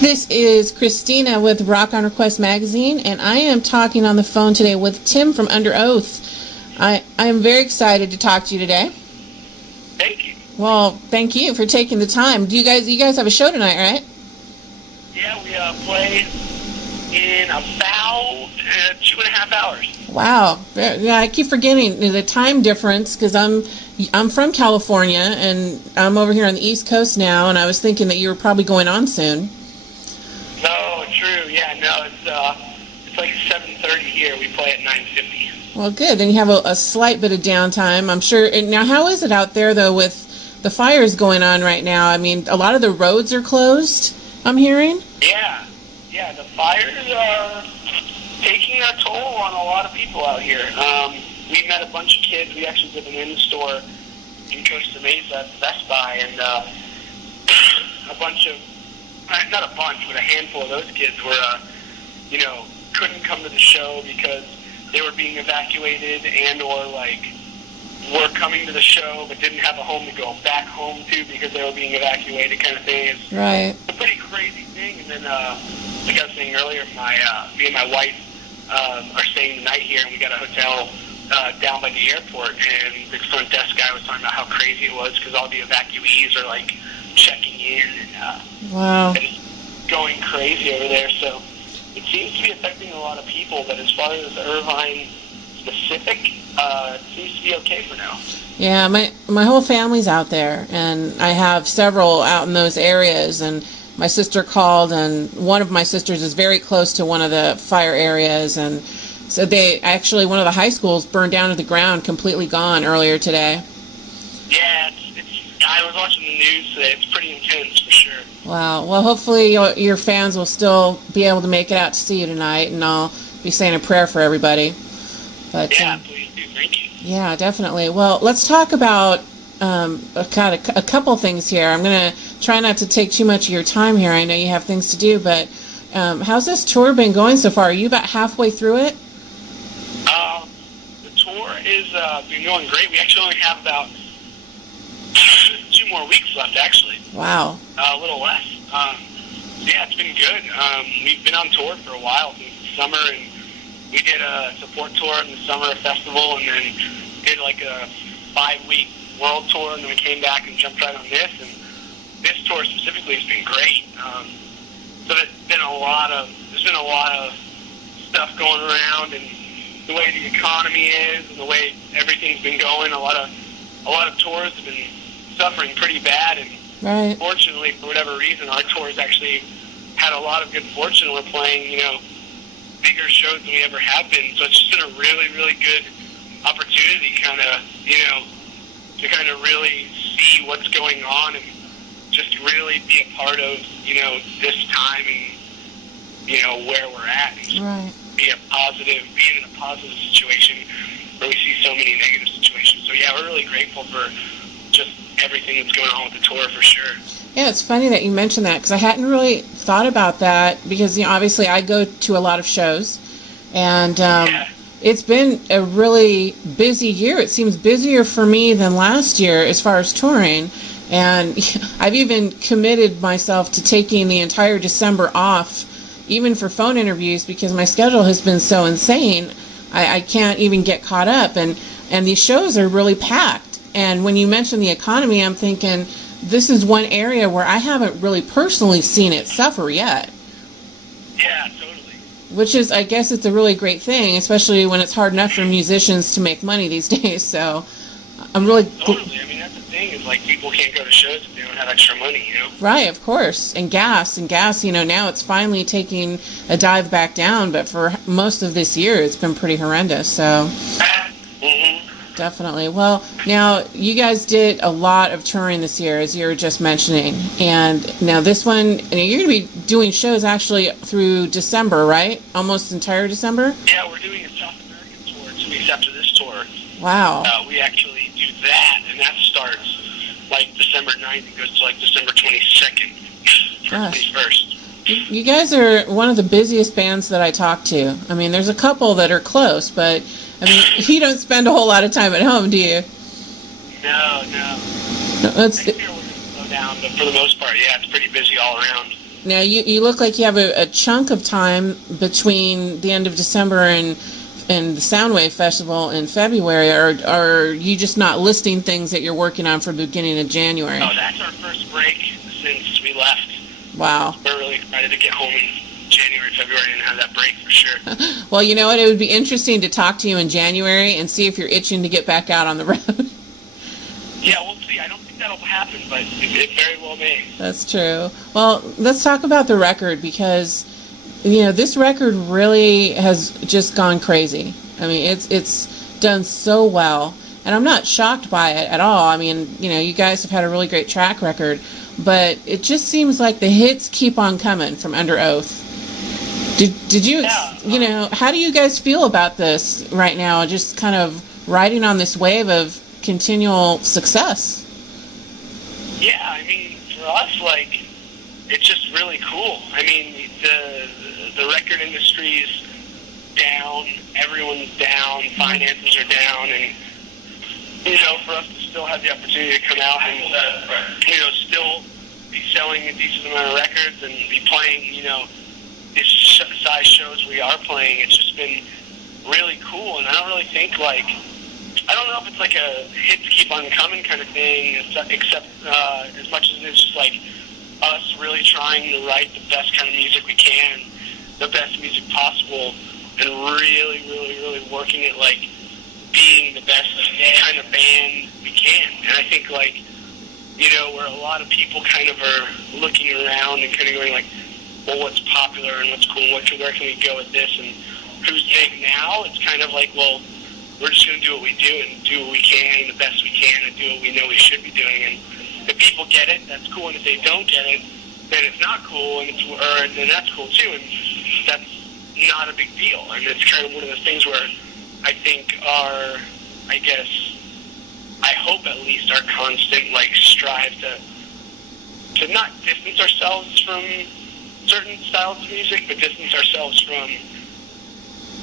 This is Christina with Rock on Request magazine, and I am talking on the phone today with Tim from Underoath. I am very excited to talk to you today. Thank you. Well, thank you for taking the time. You guys have a show tonight, right? Yeah, we play in about 2.5 hours. Wow. Yeah, I keep forgetting the time difference because I'm from California and I'm over here on the East Coast now, and I was thinking that you were probably going on soon. No, true. Yeah, no, it's like 7:30 here. We play at 9:50. Well, good. Then you have a slight bit of downtime, I'm sure. And now, how is it out there though with the fires going on right now? I mean, a lot of the roads are closed, I'm hearing. Yeah, the fires are taking their toll on a lot of people out here. We met a bunch of kids. We actually did an in-store in Costa Mesa at Best Buy, and a bunch of, not a bunch, but a handful of those kids were, couldn't come to the show because they were being evacuated and or were coming to the show but didn't have a home to go back home to because they were being evacuated, kind of thing. It's right. a pretty crazy thing. And then, like I was saying earlier, me and my wife are staying the night here, and we got a hotel down by the airport, and the front desk guy was talking about how crazy it was because all the evacuees are checking in and wow. it's going crazy over there. So it seems to be affecting a lot of people, but as far as Irvine specific, it seems to be okay for now. Yeah, my whole family's out there, and I have several out in those areas, and my sister called, and one of my sisters is very close to one of the fire areas, and so one of the high schools burned down to the ground, completely gone earlier today. Yeah, I was watching the news today. It's pretty intense for sure. Wow. Well, hopefully your fans will still be able to make it out to see you tonight, and I'll be saying a prayer for everybody. But yeah, please do. Thank you. Yeah, definitely. Well, let's talk about a couple things here. I'm going to try not to take too much of your time here. I know you have things to do, but how's this tour been going so far? Are you about halfway through it? The tour is been going great. We actually only have about 2 more weeks left, actually. Wow. A little less. Yeah, it's been good. We've been on tour for a while since the summer, and we did a support tour in the summer festival, and then did a 5-week world tour, and then we came back and jumped right on this. And this tour specifically has been great. So there's been a lot of stuff going around, and the way the economy is, and the way everything's been going. A lot of tours have been suffering pretty bad, and right. Fortunately, for whatever reason, our tours actually had a lot of good fortune. We're playing, bigger shows than we ever have been. So it's just been a really, really good opportunity, to kind of really see what's going on and just really be a part of, this time and, where we're at. And right. Being in a positive situation where we see so many negative situations. So yeah, we're really grateful for just everything that's going on with the tour for sure. Yeah, it's funny that you mentioned that because I hadn't really thought about that because, obviously I go to a lot of shows, and it's been a really busy year. It seems busier for me than last year as far as touring, and I've even committed myself to taking the entire December off, even for phone interviews, because my schedule has been so insane. I can't even get caught up, and these shows are really packed. And when you mention the economy, I'm thinking this is one area where I haven't really personally seen it suffer yet. Yeah, totally. Which is, I guess it's a really great thing, especially when it's hard enough for musicians to make money these days. So I'm really... Totally. I mean, that's the thing, is people can't go to shows if they don't have extra money, Right, of course. And gas, now it's finally taking a dive back down, but for most of this year it's been pretty horrendous, so... Mm-hmm. Definitely. Well, now, you guys did a lot of touring this year, as you were just mentioning. And now this one, you're going to be doing shows actually through December, right? Almost entire December? Yeah, we're doing a South American tour 2 weeks after this tour. Wow. We actually do that, and that starts December 9th and goes to December 22nd, Gosh. 21st. You guys are one of the busiest bands that I talk to. I mean, there's a couple that are close, but... you don't spend a whole lot of time at home, do you? No. Next year we're going to slow down, but for the most part, yeah, it's pretty busy all around. Now you look like you have a chunk of time between the end of December and the Soundwave Festival in February. Or are you just not listing things that you're working on for the beginning of January? Oh, that's our first break since we left. Wow. We're really excited to get home in January, February, and have that break for sure. Well, you know what? It would be interesting to talk to you in January and see if you're itching to get back out on the road. Yeah, we'll see. I don't think that'll happen, but it very well may. That's true. Well, let's talk about the record, because this record really has just gone crazy. I mean, it's done so well, and I'm not shocked by it at all. I mean, you guys have had a really great track record, but it just seems like the hits keep on coming from Underoath. Did you, how do you guys feel about this right now? Just kind of riding on this wave of continual success. Yeah, I mean, for us, it's just really cool. I mean, the record industry's down, everyone's down, finances are down, and, for us to still have the opportunity to come out and, still be selling a decent amount of records and be playing, these size shows we are playing, it's just been really cool, and I don't really think, I don't know if it's like a hits keep on coming kind of thing, except as much as it's just us really trying to write the best kind of music we can, the best music possible, and really, really, really working at being the best kind of band we can. And I think where a lot of people kind of are looking around and kind of going well, what's popular and what's cool, where can we go with this, and who's big now? It's kind of well, we're just going to do what we do and do what we can, the best we can, and do what we know we should be doing. And if people get it, that's cool. And if they don't get it, then it's not cool, and then that's cool too. And that's not a big deal. And it's kind of one of the things where I think our, I hope at least our constant strive to not distance ourselves from certain styles of music, but distance ourselves from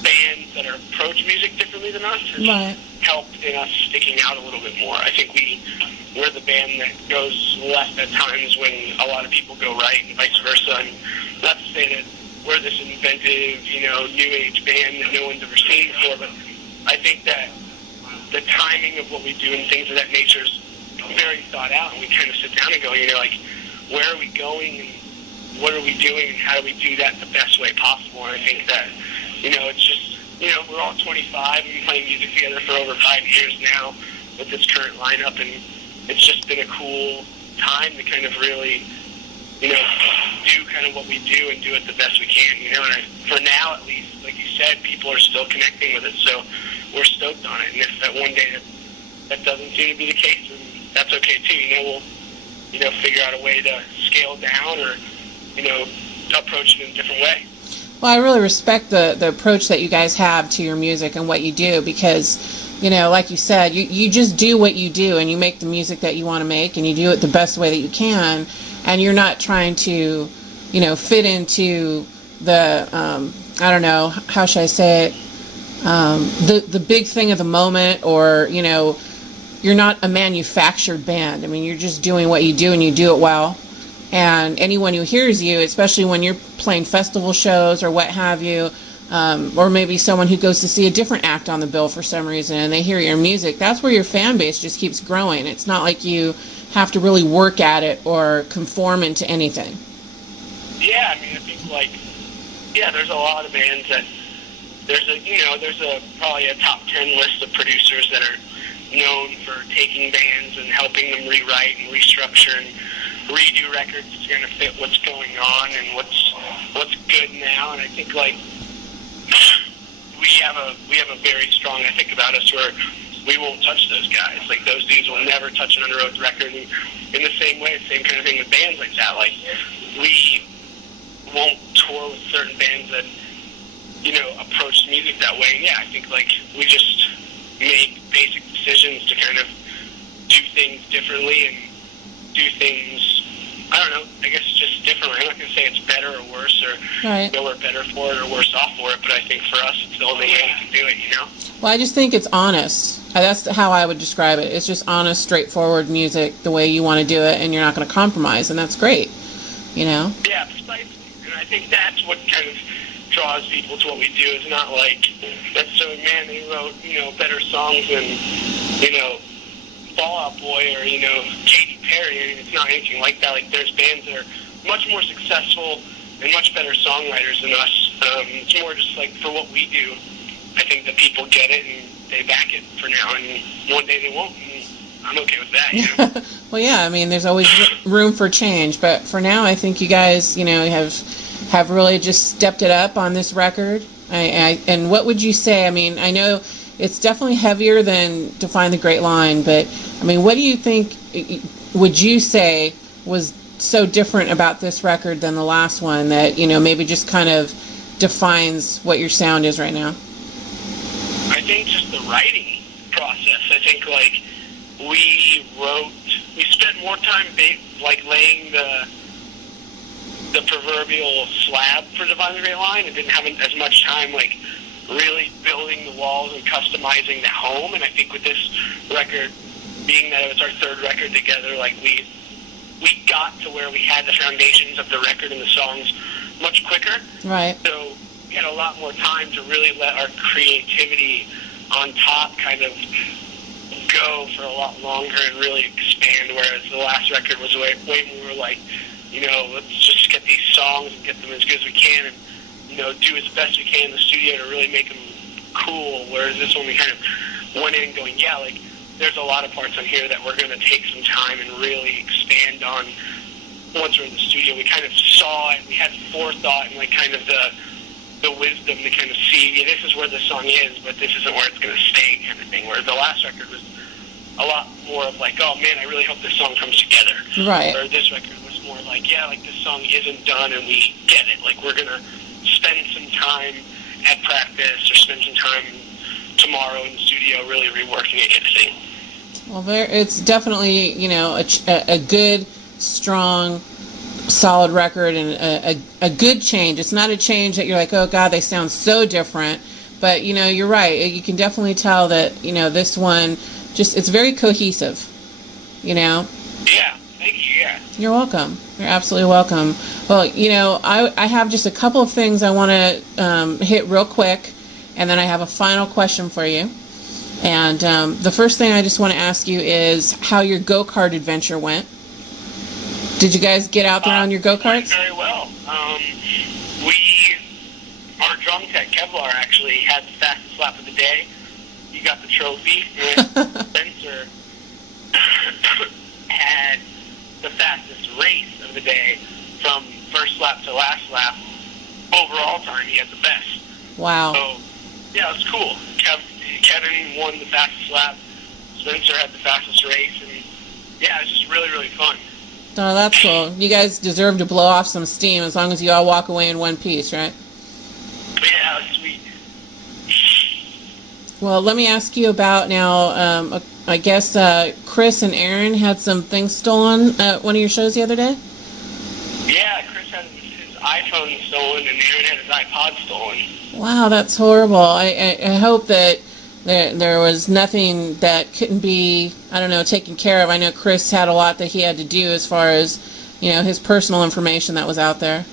bands that approach music differently than us has helped in us sticking out a little bit more. I think we're the band that goes left at times when a lot of people go right, and vice versa. And not to say that we're this inventive, new age band that no one's ever seen before, but I think that the timing of what we do and things of that nature is very thought out, and we kind of sit down and go, where are we going and what are we doing and how do we do that the best way possible? And I think that it's just, we're all 25 and we've been playing music together for over 5 years now with this current lineup, and it's just been a cool time to kind of really, do kind of what we do and do it the best we can, and for now at least, like you said, people are still connecting with it, so we're stoked on it, and if that one day that doesn't seem to be the case, then that's okay too, we'll, figure out a way to scale down or, approach it in a different way. Well, I really respect the approach that you guys have to your music and what you do, because, like you said, you just do what you do, and you make the music that you want to make, and you do it the best way that you can, and you're not trying to, fit into the, I don't know, how should I say it, the big thing of the moment, or, you're not a manufactured band. I mean, you're just doing what you do, and you do it well. And anyone who hears you, especially when you're playing festival shows or what have you, or maybe someone who goes to see a different act on the bill for some reason and they hear your music, that's where your fan base just keeps growing. It's not like you have to really work at it or conform into anything. Yeah, I mean, I think there's a lot of bands that there's probably a top 10 list of producers that are known for taking bands and helping them rewrite and restructure and redo records that's going to fit what's going on and what's good now. And I think we have a very strong ethic about us where we won't touch those guys. Those dudes will never touch an Underoath record. And in the same way, same kind of thing with bands like that. We won't tour with certain bands that approach music that way. And yeah, I think we just make basic decisions to kind of do things differently and do things, I don't know, I guess just differently. I'm not going to say it's better or worse or we're better for it or worse off for it, but I think for us it's the only way we can do it, Well, I just think it's honest. That's how I would describe it. It's just honest, straightforward music, the way you want to do it, and you're not going to compromise, and that's great. you know? Yeah, precisely. And I think that's what kind of draws people to what we do. It's not like necessarily, man, they wrote, better songs than, Fall Out Boy or, Katy Perry. I mean, it's not anything like that. Like, there's bands that are much more successful and much better songwriters than us. It's more just like for what we do, I think that people get it and they back it for now, and one day they won't, and I'm okay with that, Well, yeah, I mean, there's always room for change, but for now, I think you guys, have really just stepped it up on this record. And what would you say? I mean, I know it's definitely heavier than Define the Great Line, but I mean, what do you think? Would you say was so different about this record than the last one that maybe just kind of defines what your sound is right now? I think just the writing process. I think we spent more time laying the proverbial slab for Divine the Great Line, and didn't have as much time really building the walls and customizing the home. And I think with this record, being that it was our third record together, we got to where we had the foundations of the record and the songs much quicker. Right. So we had a lot more time to really let our creativity on top kind of go for a lot longer and really expand, whereas the last record was way more let's just get these songs and get them as good as we can and, do as best we can in the studio to really make them cool, whereas this one we kind of went in going, there's a lot of parts on here that we're going to take some time and really expand on once we're in the studio. We kind of saw it, we had forethought and kind of the wisdom to kind of see, this is where the song is, but this isn't where it's going to stay kind of thing, whereas the last record was a lot more of oh man, I really hope this song comes together. Right. Or this record was more this song isn't done and we get it. We're going to spend some time at practice or spend some time tomorrow in the studio really reworking it kind of thing. Well, it's definitely, a good, strong, solid record and a good change. It's not a change that you're like, oh, God, they sound so different. But, you're right. You can definitely tell that, this one, it's very cohesive, Yeah, thank you, yeah. You're welcome. You're absolutely welcome. Well, I have just a couple of things I want to hit real quick, and then I have a final question for you. And the first thing I just want to ask you is how your go-kart adventure went. Did you guys get out there on your go-karts? Very well. Our drum tech, Kevlar, actually had the fastest lap of the day. He got the trophy, and Spencer had the fastest race of the day from first lap to last lap. Overall time, he had the best. Wow. So, yeah, it was cool. Kevin won the fastest lap. Spencer had the fastest race, and yeah, it was just really, really fun. Oh, that's cool. You guys deserve to blow off some steam as long as you all walk away in one piece, right? Yeah, it was sweet. Well, let me ask you about now, I guess Chris and Aaron had some things stolen at one of your shows the other day? Yeah, Chris had his iPhone stolen and Aaron had his iPod stolen. Wow, that's horrible. I hope that there was nothing that couldn't be, taken care of. I know Chris had a lot that he had to do as far as, his personal information that was out there.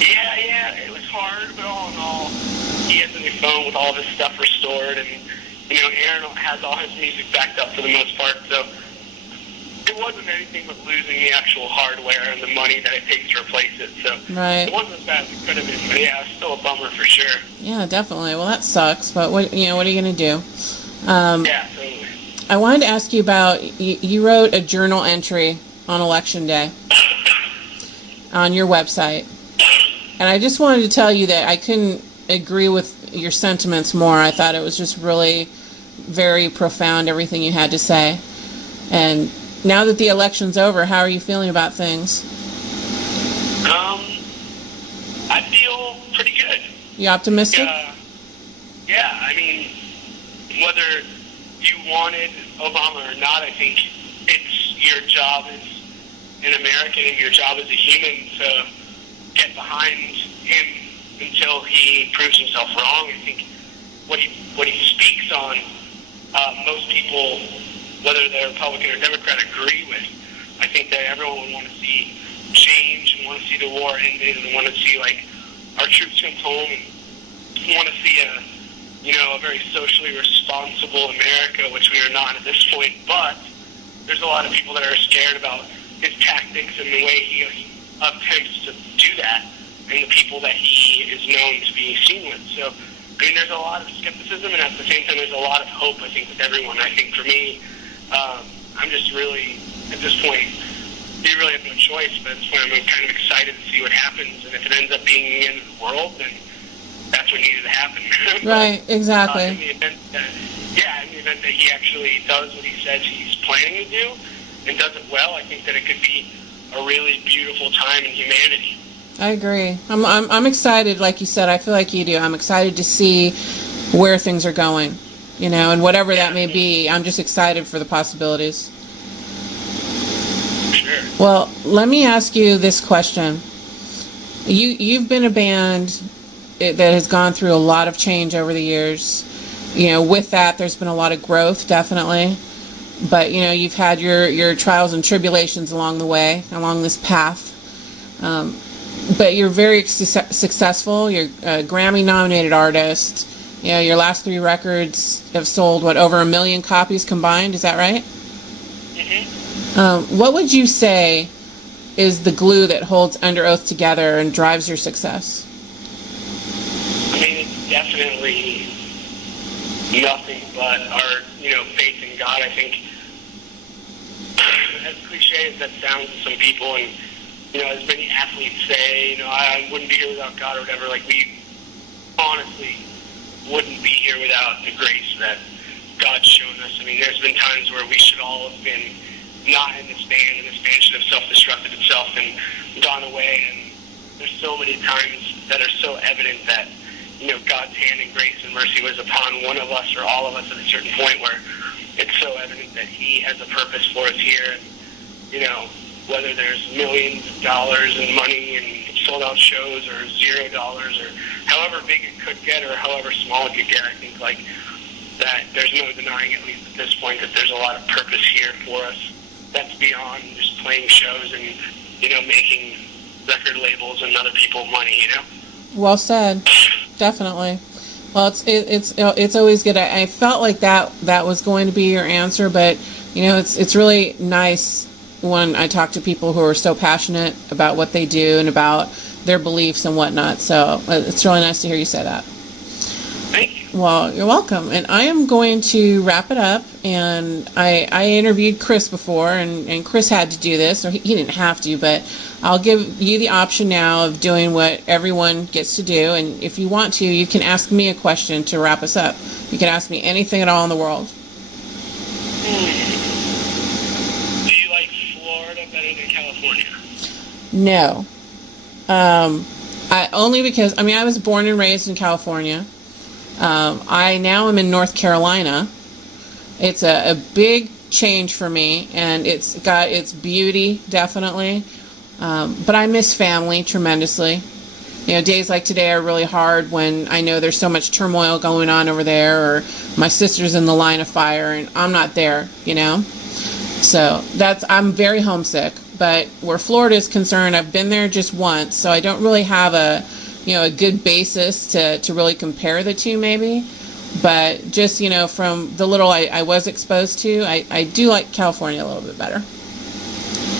Yeah, it was hard, but all in all, he has a new phone with all of his stuff restored, and, Aaron has all his music backed up for the most part, so it wasn't anything but losing the actual hardware and the money that it takes to replace it, so right. It wasn't as bad as it could have been, but yeah, it's still a bummer for sure. Yeah, definitely. Well, that sucks, but what are you going to do? Yeah, totally. I wanted to ask you about, you wrote a journal entry on Election Day on your website, and I just wanted to tell you that I couldn't agree with your sentiments more. I thought it was just really very profound, everything you had to say. And now that the election's over, how are you feeling about things? I feel pretty good. You optimistic? Yeah, I mean, whether you wanted Obama or not, I think it's your job as an American and your job as a human to get behind him until he proves himself wrong. I think what he speaks on, most people, whether they're Republican or Democrat, agree with. I think that everyone would want to see change and want to see the war ended and want to see like our troops come home and want to see a very socially responsible America, which we are not at this point. But there's a lot of people that are scared about his tactics and the way he attempts to do that, and the people that he is known to be seen with. So, I mean, there's a lot of skepticism, and at the same time, there's a lot of hope, I think, with everyone. I think for me, I'm just really, at this point, you really have no choice, but at this point, I'm kind of excited to see what happens, and if it ends up being the end of the world, then that's what needed to happen. Right, exactly. In the event that he actually does what he says he's planning to do, and does it well, I think that it could be a really beautiful time in humanity. I agree. I'm excited, like you said. I feel like you do. I'm excited to see where things are going, and whatever that may be. I'm just excited for the possibilities. Sure. Well, let me ask you this question. You've been a band that has gone through a lot of change over the years. With that, there's been a lot of growth, definitely. But, you've had your trials and tribulations along the way, along this path. But you're very successful. You're a Grammy-nominated artist. Your last 3 records have sold, over 1 million copies combined? Is that right? Mm-hmm. What would you say is the glue that holds Underoath together and drives your success? I mean, it's definitely nothing but our, faith in God. I think, as cliche as that sounds to some people, and as many athletes say, I wouldn't be here without God or whatever. Like, we honestly wouldn't be here without the grace that God's shown us. I mean, there's been times where we should all have been not in this band, and this band should have self-destructed itself and gone away. And there's so many times that are so evident that, God's hand and grace and mercy was upon one of us or all of us at a certain point where it's so evident that He has a purpose for us here. And, whether there's millions of dollars in money and sold-out shows or $0 or however big it could get or however small it could get, I think like that there's no denying, at least at this point, that there's a lot of purpose here for us that's beyond just playing shows and, making record labels and other people money, Well said. Definitely. Well, it's always good. I felt like that was going to be your answer, but it's really nice when I talk to people who are so passionate about what they do and about their beliefs and whatnot. So it's really nice to hear you say that. Thank you. Well, you're welcome. And I am going to wrap it up. And I interviewed Chris before, and Chris had to do this, or he didn't have to, but I'll give you the option now of doing what everyone gets to do. And if you want to, you can ask me a question to wrap us up. You can ask me anything at all in the world. Do you like Florida better than California? No. Only because, I was born and raised in California. I now am in North Carolina. It's a big change for me, and it's got its beauty, definitely. But I miss family tremendously. Days like today are really hard when I know there's so much turmoil going on over there, or my sister's in the line of fire, and I'm not there, So I'm very homesick. But where Florida is concerned, I've been there just once, so I don't really have a good basis to really compare the two, maybe. But just, from the little I was exposed to, I do like California a little bit better.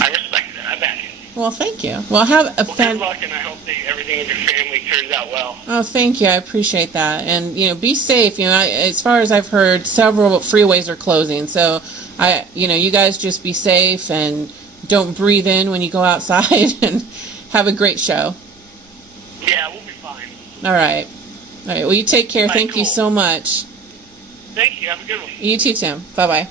I respect that. I back it. Well, thank you. Well, good luck, and I hope that everything with your family turns out well. Oh, thank you. I appreciate that. And, be safe. As far as I've heard, several freeways are closing. So, you guys just be safe and don't breathe in when you go outside, and have a great show. Yeah, we'll be fine. All right. Well, you take care. Thank you so much. Thank you. Have a good one. You too, Tim. Bye-bye.